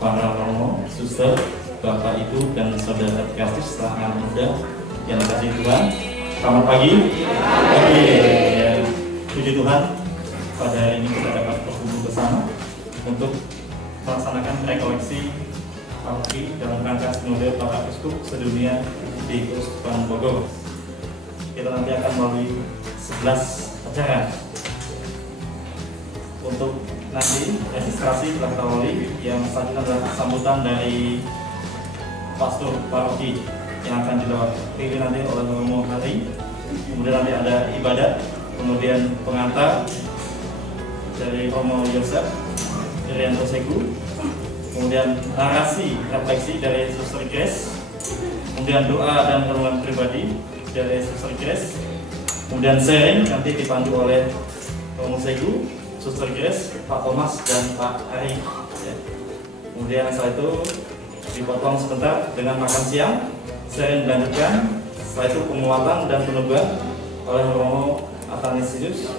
para romo, suster, bapak, ibu, dan saudara kasih setelah anak muda yang dikasihi Tuhan. Selamat pagi. Pagi. Ya, puji Tuhan, pada hari ini kita dapat berkumpul bersama untuk melaksanakan rekoleksi paroki dalam rangka sinode para uskup sedunia di Keuskupan Bogor. Kita nanti akan melalui 11 acara untuk nanti registrasi pendaftaran yang selanjutnya adalah sambutan dari pastor paroki yang akan diwakili nanti oleh Romo Hari. Kemudian nanti ada ibadat, kemudian pengantar dari Romo Yosef Irianto Segu, kemudian narasi refleksi dari Suster Grace, kemudian doa dan renungan pribadi dari Suster Grace, kemudian sharing nanti dipandu oleh Romo Segu, Suster Grace, Pak Thomas, dan Pak Hari. Ya. Kemudian setelah itu dipotong sebentar dengan makan siang, sharing dilanjutkan. Setelah itu penguatan dan peneguhan oleh Romo Athanasius,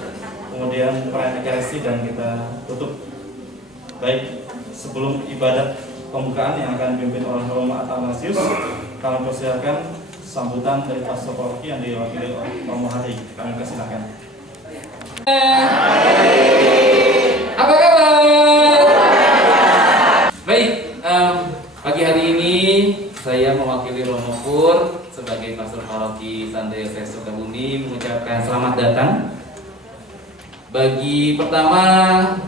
kemudian perayaan Ekaristi, dan kita tutup. Baik, sebelum ibadat pembukaan yang akan dipimpin oleh Romo Athanasius, kami persilakan sambutan dari pastor paroki yang diwakili oleh Romo Hari. Kami persilakan. Apa kabar? Baik, pagi hari ini saya mewakili Romo Pur sebagai pastor paroki Santo Yosef Sukabumi mengucapkan selamat datang bagi pertama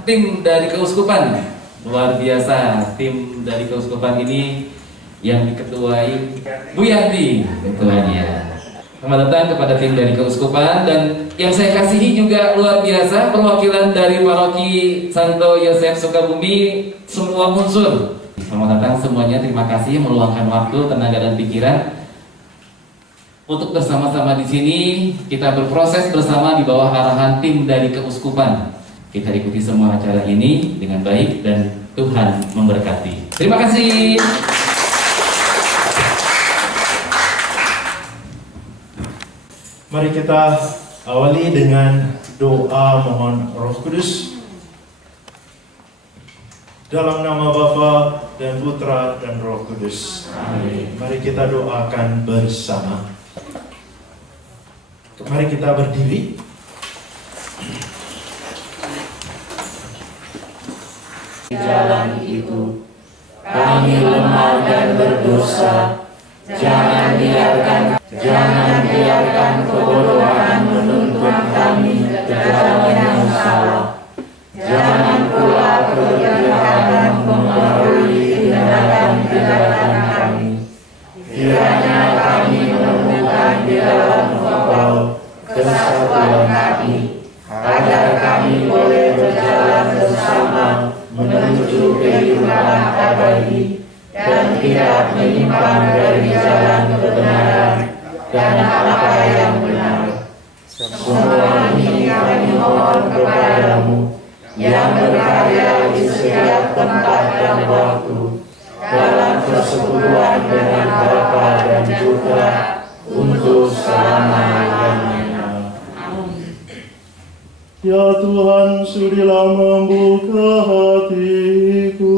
tim dari Keuskupan. Luar biasa, tim dari Keuskupan ini yang diketuai Bu Yanti ketuanya. Selamat datang kepada tim dari Keuskupan, dan yang saya kasihi juga luar biasa perwakilan dari paroki Santo Yosef Sukabumi, semua unsur. Selamat datang semuanya, terima kasih meluangkan waktu, tenaga, dan pikiran untuk bersama-sama di sini. Kita berproses bersama di bawah arahan tim dari Keuskupan. Kita ikuti semua acara ini dengan baik dan Tuhan memberkati. Terima kasih. Mari kita awali dengan doa mohon Roh Kudus. Dalam nama Bapa dan Putra dan Roh Kudus. Amin. Mari kita doakan bersama. Mari kita berdiri. Di jalan itu kami lemah dan berdosa. Jangan biarkan kebodohan menuntun kami ke jalan yang salah. Jangan pula kegelisahan mempengaruhi tindakan kami. Kiranya kami menemukan di dalam Engkau kesatuan hati, agar kami boleh berjalan bersama menuju kehidupan abadi dan tidak menyimpang dari jalan kebenaran dan apa yang benar. Semua ini kami mohon kepadamu yang berkarya di setiap tempat dan waktu, dalam persekutuan dengan Bapa dan Putra, untuk selama-lamanya. Amin. Ya Tuhan, sudilah membuka hatiku,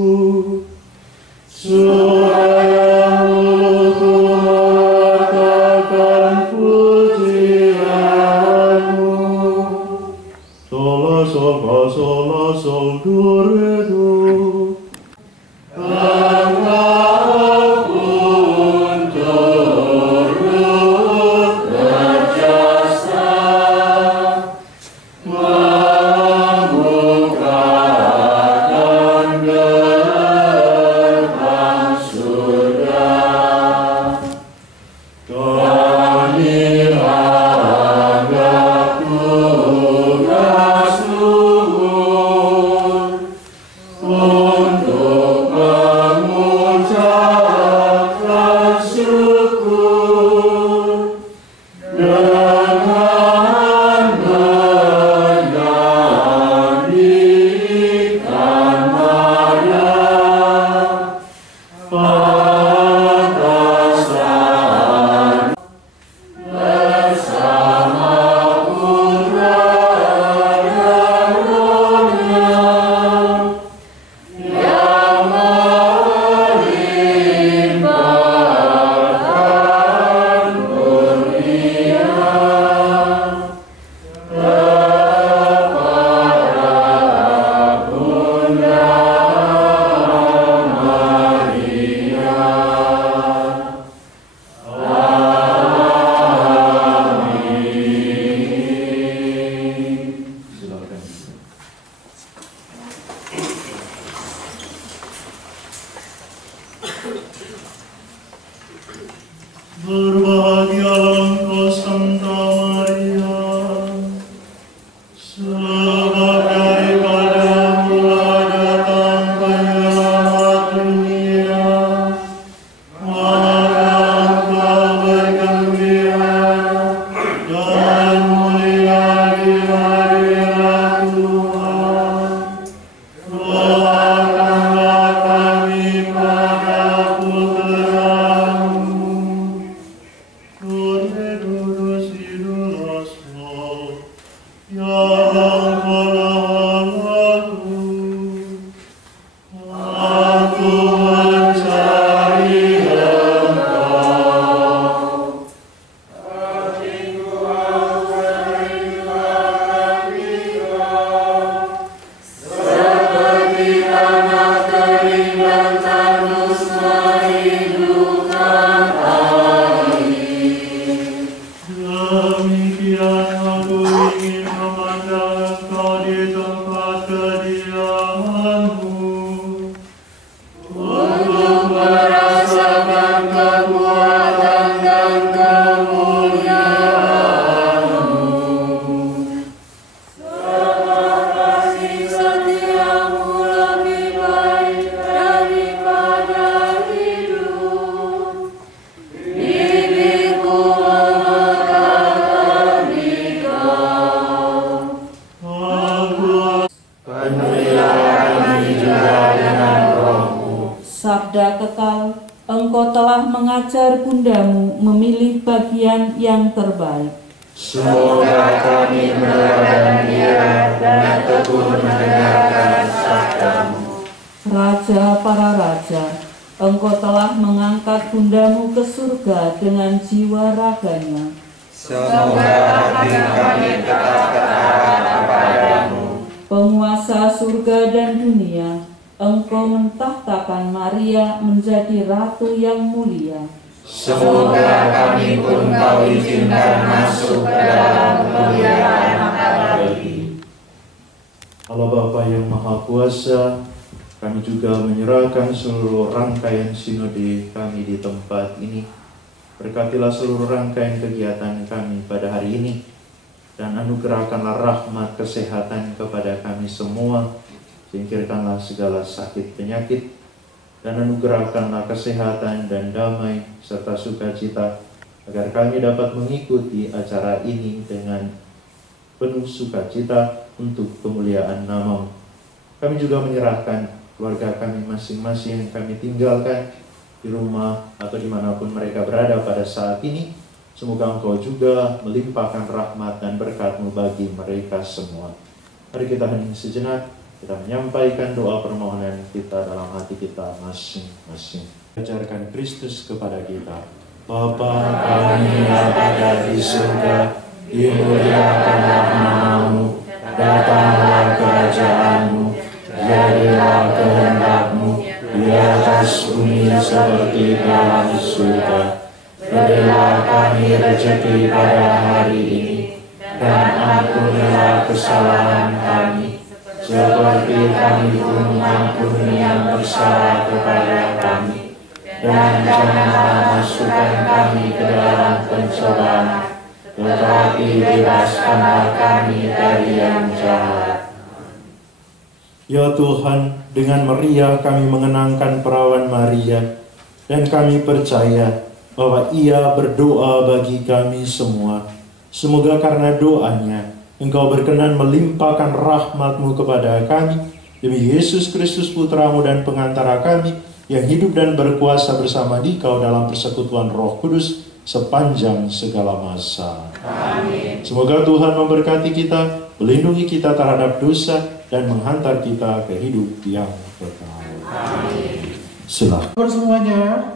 supaya mulutku mengatakan pujianmu. Sola sol fa sola sol do re do. Engkau pun turut berjasa membuka dan gerbang surga. Berbahagialah engkau Santa Maria, sebab daripadamu datang penyelamat dunia. Maka engkau bergembira dan mulia di hadirat Tuhan. Doakanlah kami pada putra-Mu, Kudus idolas lo, yang melahalaku. Aku mencari Engkau. Seperti tanah kering dan tandus merindukan air. Demikian aku ingin memandang Engkau di tempat kediaman-Mu, untuk merasakan kekuatan dan kemuliaan-Mu. Sebab kasih setiamu lebih baik daripada hidup. Bibirku memegahkan Engkau. Penuhilah kami juga dengan Roh-Mu. Sabda kekal, Engkau telah mengajar bundamu memilih bagian yang terbaik. Semoga kami meneladani dia dan tekun mendengarkan sabda-Mu. Raja para raja, Engkau telah mengangkat bundamu ke surga dengan jiwa raganya. Semoga hati kami tetap terarah kepadamu. Penguasa surga dan dunia, Engkau mentahtakan Maria menjadi ratu yang mulia. Semoga kami pun Kau izinkan masuk ke dalam kemuliaan abadi. Allah Bapa yang Maha Kuasa, kami juga menyerahkan seluruh rangkaian sinode kami di tempat ini. Berkatilah seluruh rangkaian kegiatan kami pada hari ini, dan anugerahkanlah rahmat kesehatan kepada kami semua. Singkirkanlah segala sakit penyakit, dan anugerahkanlah kesehatan dan damai serta sukacita, agar kami dapat mengikuti acara ini dengan penuh sukacita untuk kemuliaan nama-Mu. Kami juga menyerahkan keluarga kami masing-masing yang kami tinggalkan di rumah atau dimanapun mereka berada pada saat ini. Semoga Engkau juga melimpahkan rahmat dan berkat-Mu bagi mereka semua. Mari kita hening sejenak, kita menyampaikan doa permohonan kita dalam hati kita masing-masing. Ajarkan Kristus kepada kita. Bapa kami yang ada di surga, dimuliakanlah nama-Mu, datanglah kerajaan-Mu, jadilah kehendak-Mu di atas bumi seperti dalam surga. Berilah kami rezeki pada hari ini, dan ampunilah kesalahan kami, seperti kami pun mengampuni yang bersalah kepada kami. Dan janganlah masukkan kami ke dalam pencobaan, tetapi bebaskanlah kami dari yang jahat. Ya Tuhan, dengan meriah kami mengenangkan perawan Maria, dan kami percaya bahwa ia berdoa bagi kami semua. Semoga karena doanya, Engkau berkenan melimpahkan rahmat-Mu kepada kami, demi Yesus Kristus Putra-Mu dan pengantara kami, yang hidup dan berkuasa bersama Dikau dalam persekutuan Roh Kudus sepanjang segala masa. Amin. Semoga Tuhan memberkati kita, melindungi kita terhadap dosa, dan menghantar kita ke hidup yang kekal. Amin. Silakan semuanya.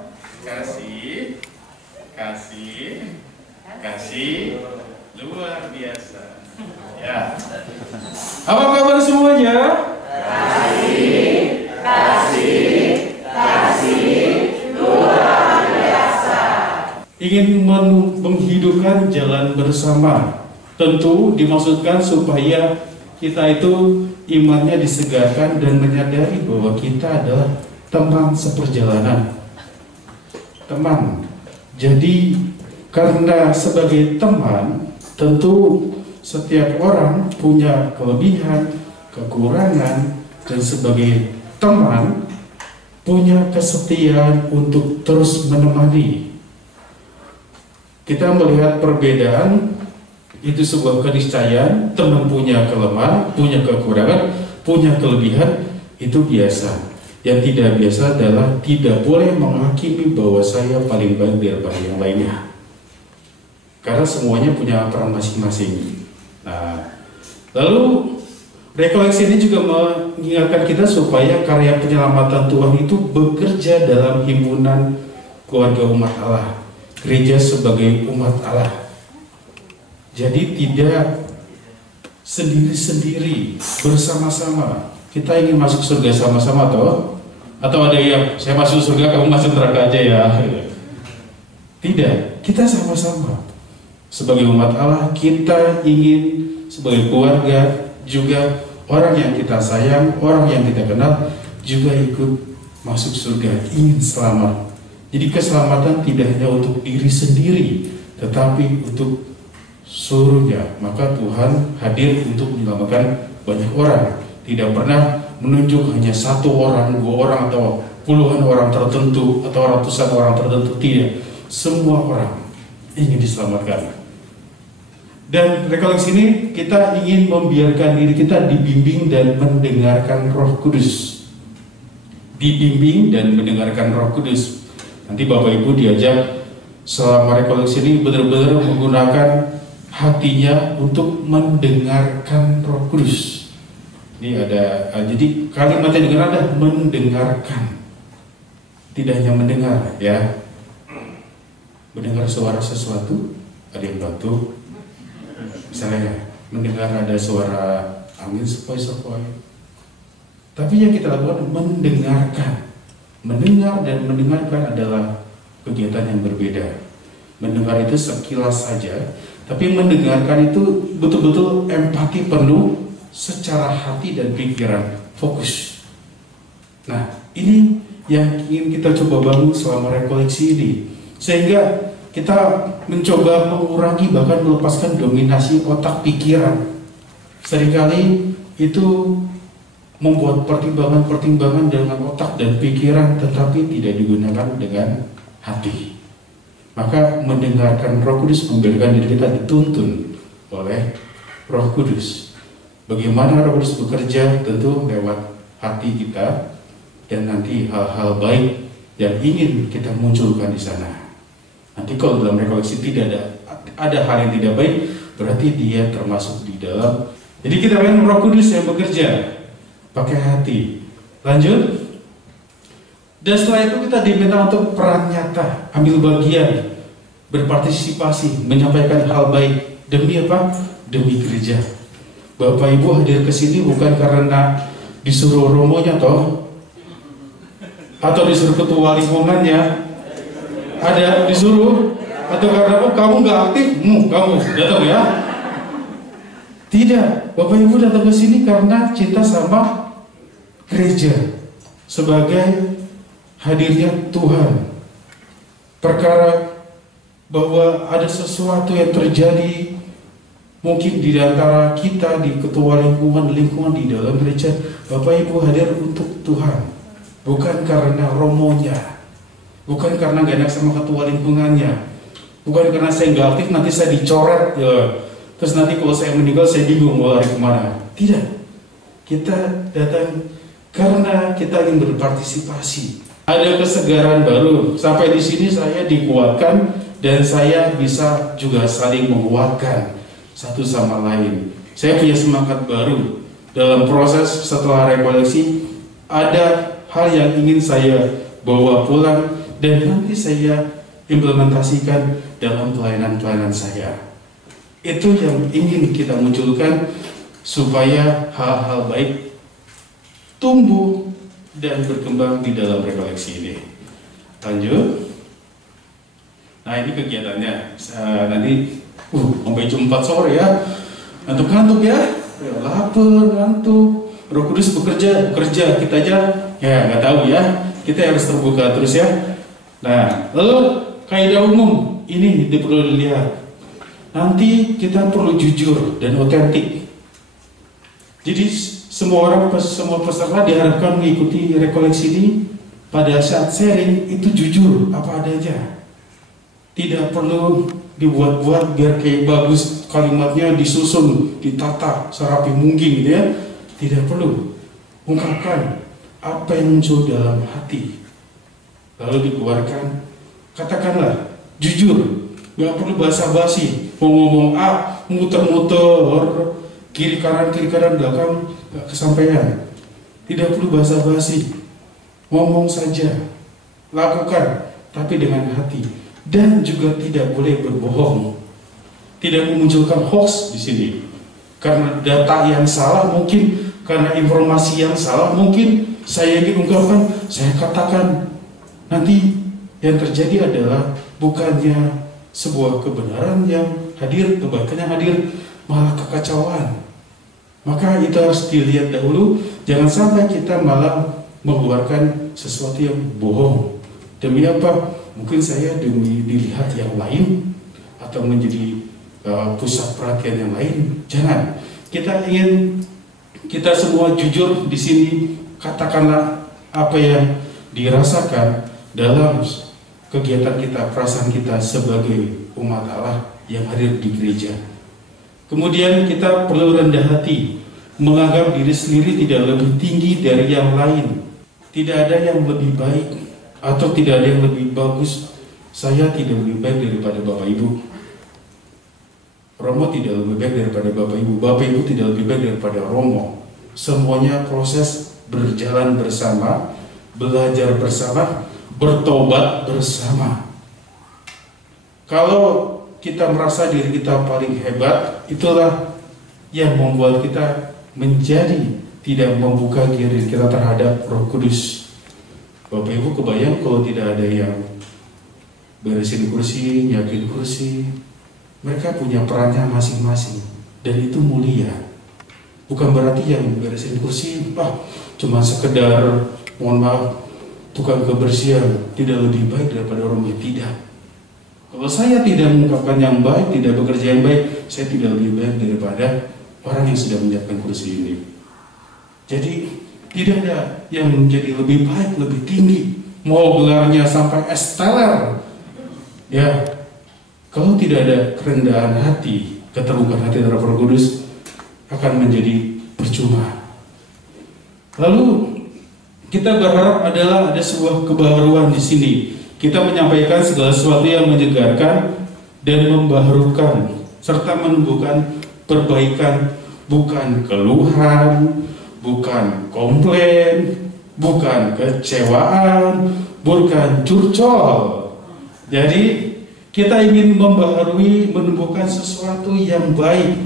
Kasih luar biasa. Ya. Apa kabar semuanya? Kasih luar biasa. Ingin menghidupkan jalan bersama. Tentu dimaksudkan supaya kita itu imannya disegarkan dan menyadari bahwa kita adalah teman seperjalanan. teman. Jadi karena sebagai teman, tentu setiap orang punya kelebihan, kekurangan, dan sebagai teman punya kesetiaan untuk terus menemani. Kita melihat perbedaan itu sebuah keniscayaan. Teman punya kelemahan, punya kekurangan, punya kelebihan, itu biasa. Yang tidak biasa adalah tidak boleh menghakimi bahwa saya paling baik daripada yang lainnya, karena semuanya punya peran masing-masing. Nah, lalu rekoleksi ini juga mengingatkan kita supaya karya penyelamatan Tuhan itu bekerja dalam himpunan keluarga umat Allah, gereja sebagai umat Allah. Jadi tidak sendiri-sendiri, bersama-sama. Kita ingin masuk surga sama-sama atau ada yang saya masuk surga kamu masuk neraka aja ya? Tidak, kita sama-sama sebagai umat Allah. Kita ingin sebagai keluarga, juga orang yang kita sayang, orang yang kita kenal juga ikut masuk surga, ingin selamat. Jadi keselamatan tidak hanya untuk diri sendiri, tetapi untuk seluruhnya. Maka Tuhan hadir untuk menyelamatkan banyak orang. Tidak pernah menunjuk hanya satu orang, dua orang, atau puluhan orang tertentu, atau ratusan orang tertentu. Tidak, semua orang ingin diselamatkan. Dan rekoleksi ini kita ingin membiarkan diri kita dibimbing dan mendengarkan Roh Kudus. Dibimbing dan mendengarkan Roh Kudus. Nanti Bapak Ibu diajak selama rekoleksi ini benar-benar menggunakan hatinya untuk mendengarkan Roh Kudus. Ini ada, jadi kalimat yang dengar ada mendengarkan, tidak hanya mendengar ya. Mendengar suara sesuatu, ada yang batuk, misalnya mendengar ada suara angin sepoi-sepoi. Tapi yang kita lakukan mendengarkan. Mendengar dan mendengarkan adalah kegiatan yang berbeda. Mendengar itu sekilas saja, tapi mendengarkan itu betul-betul empati penuh secara hati dan pikiran, fokus. Nah, ini yang ingin kita coba bangun selama rekoleksi ini, sehingga kita mencoba mengurangi bahkan melepaskan dominasi otak pikiran. Seringkali itu membuat pertimbangan-pertimbangan dengan otak dan pikiran, tetapi tidak digunakan dengan hati. Maka mendengarkan Roh Kudus membiarkan diri kita dituntun oleh Roh Kudus. Bagaimana Roh Kudus bekerja? Tentu lewat hati kita, dan nanti hal-hal baik yang ingin kita munculkan di sana. Nanti kalau dalam rekoleksi tidak ada hal yang tidak baik, berarti dia termasuk di dalam. Jadi kita pengen Roh Kudus yang bekerja pakai hati. Lanjut. Dan setelah itu kita diminta untuk peran nyata, ambil bagian, berpartisipasi, menyampaikan hal baik. Demi apa? Demi gereja. Bapak Ibu hadir ke sini bukan karena disuruh romonya atau disuruh ketua lingkungannya, ada disuruh, atau karena kamu nggak aktif, kamu datang ya? Tidak, Bapak Ibu datang ke sini karena cinta sama gereja sebagai hadirnya Tuhan. Perkara bahwa ada sesuatu yang terjadi mungkin di antara kita, di ketua lingkungan di dalam gereja, Bapak Ibu hadir untuk Tuhan, bukan karena romonya, bukan karena gak enak sama ketua lingkungannya, bukan karena saya nggak aktif nanti saya dicoret ya. Terus nanti kalau saya meninggal saya bingung mau lari kemana. Tidak, kita datang karena kita ingin berpartisipasi. Ada kesegaran baru. Sampai di sini saya dikuatkan dan saya bisa juga saling menguatkan satu sama lain. Saya punya semangat baru dalam proses setelah rekoleksi. Ada hal yang ingin saya bawa pulang dan nanti saya implementasikan dalam pelayanan-pelayanan saya. Itu yang ingin kita munculkan supaya hal-hal baik tumbuh dan berkembang di dalam rekoleksi ini. Lanjut. Nah, ini kegiatannya. Nanti sampai jam 4 sore ya. Ngantuk-ngantuk ya. Lapar, ngantuk. Roh Kudus bekerja. Kita aja ya nggak tahu ya. Kita harus terbuka terus ya. Nah, lalu kaidah umum ini perlu dilihat. Nanti kita perlu jujur dan otentik. Jadi semua peserta diharapkan mengikuti rekoleksi ini pada saat sharing itu jujur apa adanya. Tidak perlu dibuat-buat biar kayak bagus kalimatnya, disusun, ditata serapi mungkin gitu ya. Tidak perlu. Ungkapkan apa yang muncul dalam hati, lalu dikeluarkan. Katakanlah jujur, nggak perlu basa-basi. Mau ngomong A, muter-muter kiri kanan belakang nggak kesampaian. Tidak perlu basa-basi. Ngomong saja, lakukan, tapi dengan hati. Dan juga tidak boleh berbohong. Tidak memunculkan hoax di sini. Karena data yang salah mungkin, karena informasi yang salah mungkin saya ingin ungkapkan, saya katakan. Nanti yang terjadi adalah bukannya sebuah kebenaran yang hadir, kebaikan yang hadir, malah kekacauan. Maka itu harus dilihat dahulu. Jangan sampai kita malah mengeluarkan sesuatu yang bohong. Demi apa? Mungkin saya demi dilihat yang lain atau menjadi pusat perhatian yang lain. Jangan. Kita ingin kita semua jujur di sini. Katakanlah apa yang dirasakan dalam kegiatan kita, perasaan kita sebagai umat Allah yang hadir di gereja. Kemudian kita perlu rendah hati, menganggap diri sendiri tidak lebih tinggi dari yang lain. Tidak ada yang lebih baik atau tidak ada yang lebih bagus. Saya tidak lebih baik daripada Bapak Ibu. Romo tidak lebih baik daripada Bapak Ibu. Bapak Ibu tidak lebih baik daripada Romo. Semuanya proses berjalan bersama, belajar bersama, bertobat bersama. Kalau kita merasa diri kita paling hebat, itulah yang membuat kita menjadi tidak membuka diri kita terhadap Roh Kudus. Bapak Ibu kebayang kalau tidak ada yang beresin kursi, nyiapin kursi. Mereka punya perannya masing-masing dan itu mulia. Bukan berarti yang beresin kursi cuma sekedar mohon maaf tukang kebersihan tidak lebih baik daripada orang yang tidak. Kalau saya tidak mengungkapkan yang baik, tidak bekerja yang baik, saya tidak lebih baik daripada orang yang sudah menyiapkan kursi ini. Jadi tidak ada yang menjadi lebih baik, lebih tinggi. Mau gelarnya sampai esteller, ya. Kalau tidak ada kerendahan hati, keterbukaan hati terhadap Roh Kudus, akan menjadi percuma. Lalu kita berharap adalah ada sebuah kebaharuan di sini. Kita menyampaikan segala sesuatu yang menyegarkan dan membaharukan serta menumbuhkan perbaikan, bukan keluhan, bukan komplain, bukan kecewaan, bukan curcol. Jadi kita ingin membaharui, menumbuhkan sesuatu yang baik.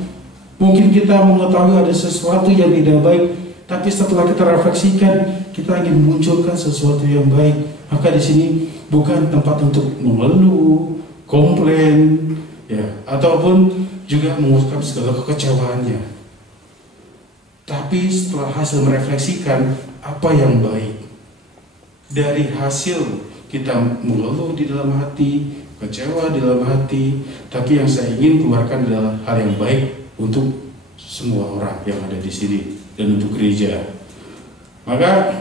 Mungkin kita mengetahui ada sesuatu yang tidak baik, tapi setelah kita refleksikan, kita ingin memunculkan sesuatu yang baik. Maka di sini bukan tempat untuk mengeluh, komplain, ya, ataupun juga mengungkapkan segala kekecewaannya. Tapi setelah hasil merefleksikan apa yang baik, dari hasil kita mengeluh di dalam hati, kecewa di dalam hati, tapi yang saya ingin keluarkan adalah hal yang baik untuk semua orang yang ada di sini dan untuk gereja. Maka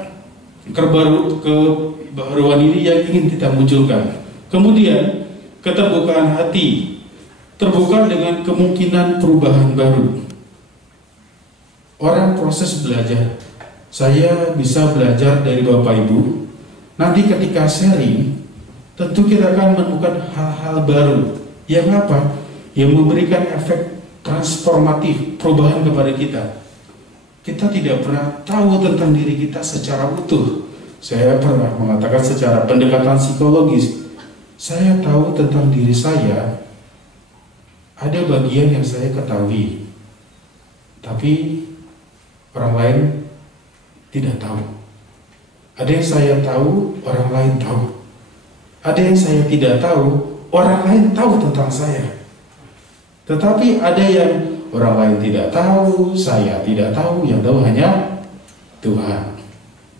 kebaruan ini yang ingin kita munculkan. Kemudian keterbukaan hati, terbuka dengan kemungkinan perubahan baru. Orang proses belajar. Saya bisa belajar dari Bapak Ibu. Nanti ketika sharing, tentu kita akan menemukan hal-hal baru. Yang apa? Yang memberikan efek transformatif, perubahan kepada kita. Kita tidak pernah tahu tentang diri kita secara utuh. Saya pernah mengatakan secara pendekatan psikologis, saya tahu tentang diri saya, ada bagian yang saya ketahui, tapi orang lain tidak tahu. Ada yang saya tahu, orang lain tahu. Ada yang saya tidak tahu, orang lain tahu tentang saya. Tetapi ada yang orang lain tidak tahu, saya tidak tahu, yang tahu hanya Tuhan.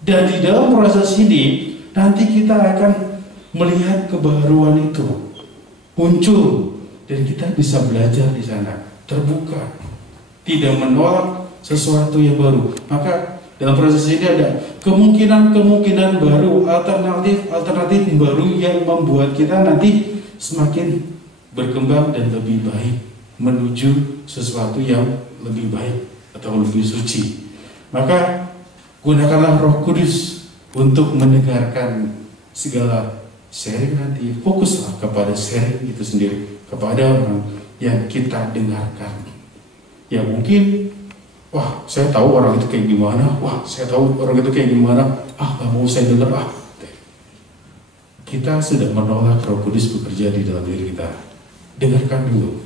Dan di dalam proses ini nanti kita akan melihat kebaruan itu muncul dan kita bisa belajar di sana, terbuka, tidak menolak sesuatu yang baru. Maka dalam proses ini ada kemungkinan baru, alternatif baru yang membuat kita nanti semakin berkembang dan lebih baik menuju sesuatu yang lebih baik atau lebih suci. Maka gunakanlah Roh Kudus untuk mendengarkan segala sharing nanti. Fokuslah kepada sharing itu sendiri, kepada orang yang kita dengarkan. Ya mungkin, wah saya tahu orang itu kayak gimana, gak mau saya dengar. Kita sudah menolak Roh Kudus bekerja di dalam diri kita. Dengarkan dulu,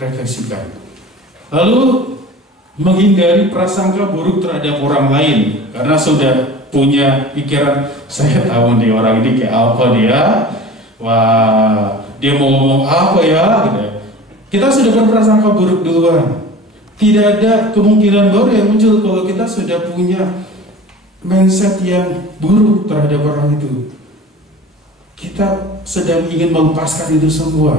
refleksikan. Lalu menghindari prasangka buruk terhadap orang lain, karena sudah punya pikiran, saya tahu nih orang ini kayak apa dia, wah dia mau ngomong apa ya, gitu. Kita sudah berprasangka buruk duluan. Tidak ada kemungkinan baru yang muncul kalau kita sudah punya mindset yang buruk terhadap orang itu. Kita sedang ingin melepaskan itu semua.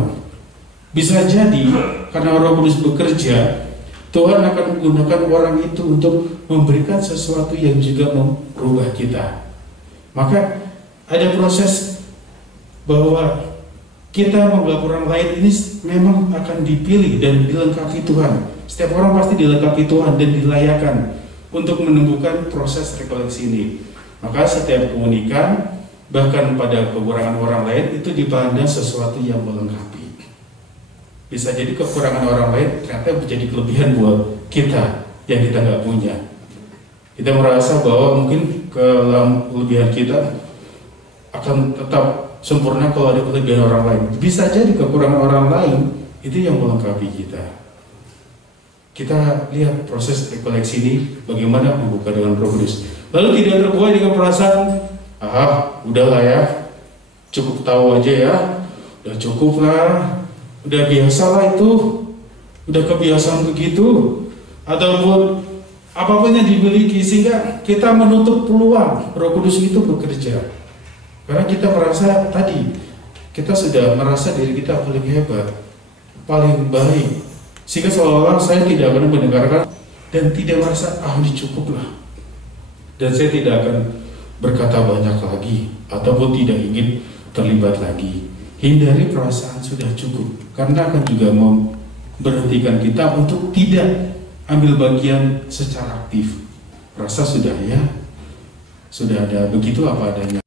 Bisa jadi karena Roh Kudus bekerja, Tuhan akan menggunakan orang itu untuk memberikan sesuatu yang juga merubah kita. Maka ada proses bahwa kita menganggap orang lain ini memang akan dipilih dan dilengkapi Tuhan. Setiap orang pasti dilengkapi Tuhan dan dilayakkan untuk menemukan proses rekoleksi ini. Maka setiap keunikan, bahkan pada kekurangan orang lain, itu dipandang sesuatu yang melengkapi. Bisa jadi kekurangan orang lain ternyata menjadi kelebihan buat kita yang kita nggak punya. Kita merasa bahwa mungkin kelebihan kita akan tetap sempurna kalau ada kelebihan orang lain. Bisa jadi kekurangan orang lain itu yang melengkapi kita. Kita lihat proses rekoleksi ini bagaimana membuka dengan Roh Kudus. Lalu tidak terbuai dengan perasaan, udahlah ya, cukup tahu aja ya, udah cukup lah, udah biasa lah itu, udah kebiasaan begitu, ataupun apapun yang dimiliki, sehingga kita menutup peluang Roh Kudus itu bekerja. Karena kita merasa tadi, kita sudah merasa diri kita paling hebat, paling baik, sehingga seolah-olah saya tidak akan mendengarkan dan tidak merasa ini cukup lah, dan saya tidak akan berkata banyak lagi ataupun tidak ingin terlibat lagi. Hindari perasaan sudah cukup, karena akan juga memberhentikan kita untuk tidak ambil bagian secara aktif. Rasa sudah ya, sudah ada begitu apa adanya.